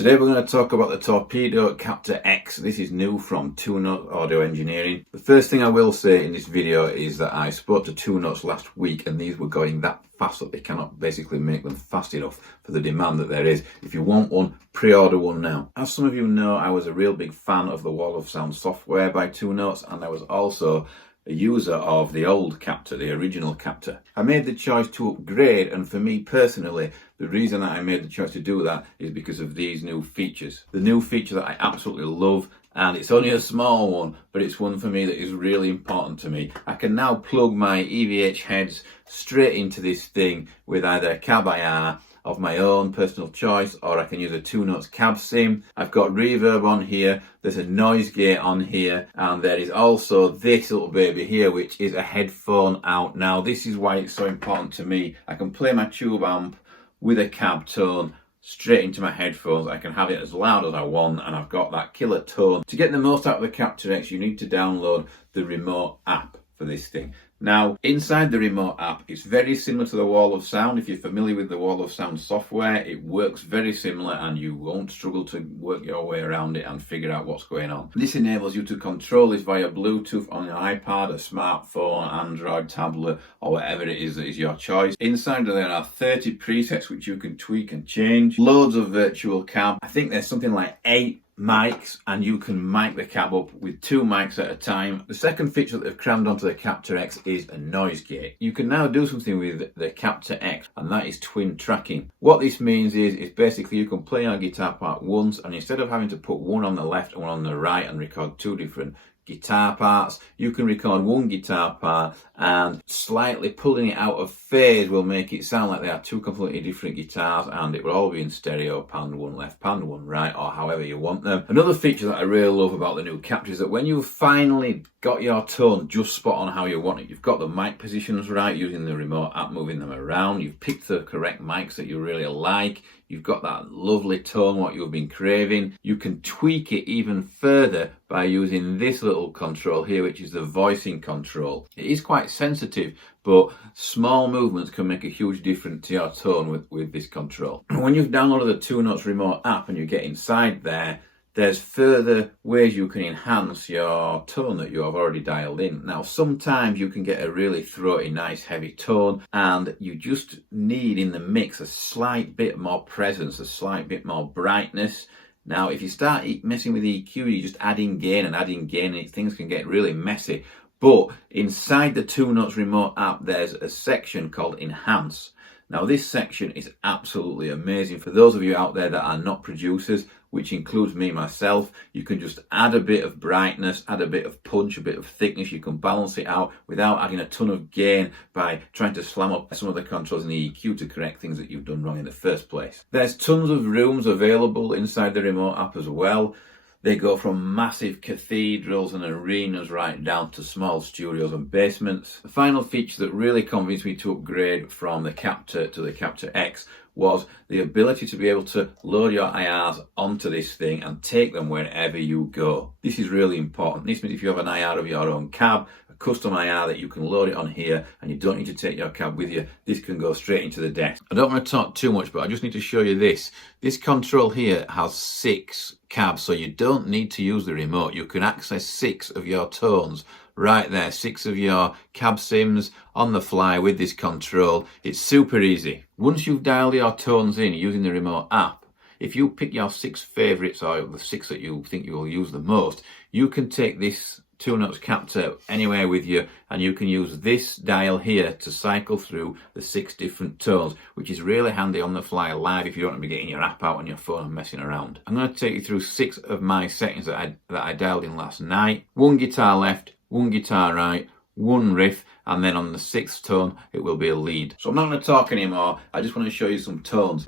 Today we're going to talk about the Torpedo Captor X. This is new from 2-Notes Audio Engineering. The first thing I will say in this video is that I spoke to 2-Notes last week and these were going that fast that they cannot basically make them fast enough for the demand that there is. If you want one, pre-order one now. As some of you know, I was a real big fan of the Wall of Sound software by 2-Notes, and I was also a user of the old Captor, the original Captor. I made the choice to upgrade, and for me personally, the reason that I made the choice to do that is because of these new features. The new feature that I absolutely love, and it's only a small one, but it's one for me that is really important to me. I can now plug my EVH heads straight into this thing with either a cab IR of my own personal choice, or I can use a 2-Notes cab sim. I've got reverb on here, there's a noise gate on here, and there is also this little baby here, which is a headphone out. Now this is why it's so important to me. I can play my tube amp with a cab tone straight into my headphones. I can have it as loud as I want, and I've got that killer tone. To get the most out of the Captor X, you need to download the remote app for this thing. Now, inside the remote app, it's very similar to the Wall of Sound. If you're familiar with the Wall of Sound software, it works very similar and you won't struggle to work your way around it and figure out what's going on. This enables you to control this via Bluetooth on an iPad, a smartphone, Android, tablet, or whatever it is that is your choice. Inside there are 30 presets which you can tweak and change. Loads of virtual cab. I think there's something like 8 mics, and you can mic the cab up with 2 mics at a time. The second feature that they've crammed onto the Captor X is a noise gate. You can now do something with the Captor X, and that is twin tracking. What this means is basically you can play your guitar part once, and instead of having to put one on the left and one on the right and record 2 different guitar parts, you can record one guitar part, and slightly pulling it out of phase will make it sound like they are 2 completely different guitars, and it will all be in stereo, pan one left, pan one right, or however you want them. Another feature that I really love about the new Captor is that when you've finally got your tone just spot on how you want it, you've got the mic positions right using the remote app, moving them around, you've picked the correct mics that you really like, you've got that lovely tone, what you've been craving. You can tweak it even further by using this little control here, which is the voicing control. It is quite sensitive, but small movements can make a huge difference to your tone with this control. When you've downloaded the 2-Notes remote app and you get inside there, there's further ways you can enhance your tone that you have already dialed in. Now, sometimes you can get a really throaty, nice, heavy tone, and you just need in the mix a slight bit more presence, a slight bit more brightness. Now, if you start messing with EQ, you just add in gain, and things can get really messy. But inside the 2-Notes remote app, there's a section called Enhance. Now, this section is absolutely amazing. For those of you out there that are not producers, which includes me myself, you can just add a bit of brightness, add a bit of punch, a bit of thickness. You can balance it out without adding a ton of gain by trying to slam up some of the controls in the EQ to correct things that you've done wrong in the first place. There's tons of rooms available inside the remote app as well. They go from massive cathedrals and arenas right down to small studios and basements. The final feature that really convinced me to upgrade from the Captor to the Captor X was the ability to be able to load your IRs onto this thing and take them wherever you go. This is really important. This means if you have an IR of your own cab, a custom IR, that you can load it on here and you don't need to take your cab with you. This can go straight into the desk. I don't want to talk too much, but I just need to show you this. This control here has 6 cabs, so you don't need to use the remote. You can access 6 of your tones right there, 6 of your cab sims on the fly with this control. It's super easy. Once you've dialed your tones in using the remote app, if you pick your 6 favorites, or the 6 that you think you will use the most, you can take this 2-Notes Captor anywhere with you, and you can use this dial here to cycle through the 6 different tones, which is really handy on the fly live if you don't want to be getting your app out on your phone and messing around. I'm going to take you through 6 of my settings that I dialed in last night. 1 guitar left, 1 guitar right, 1 riff, and then on the 6th tone it will be a lead. So I'm not going to talk anymore, I just want to show you some tones.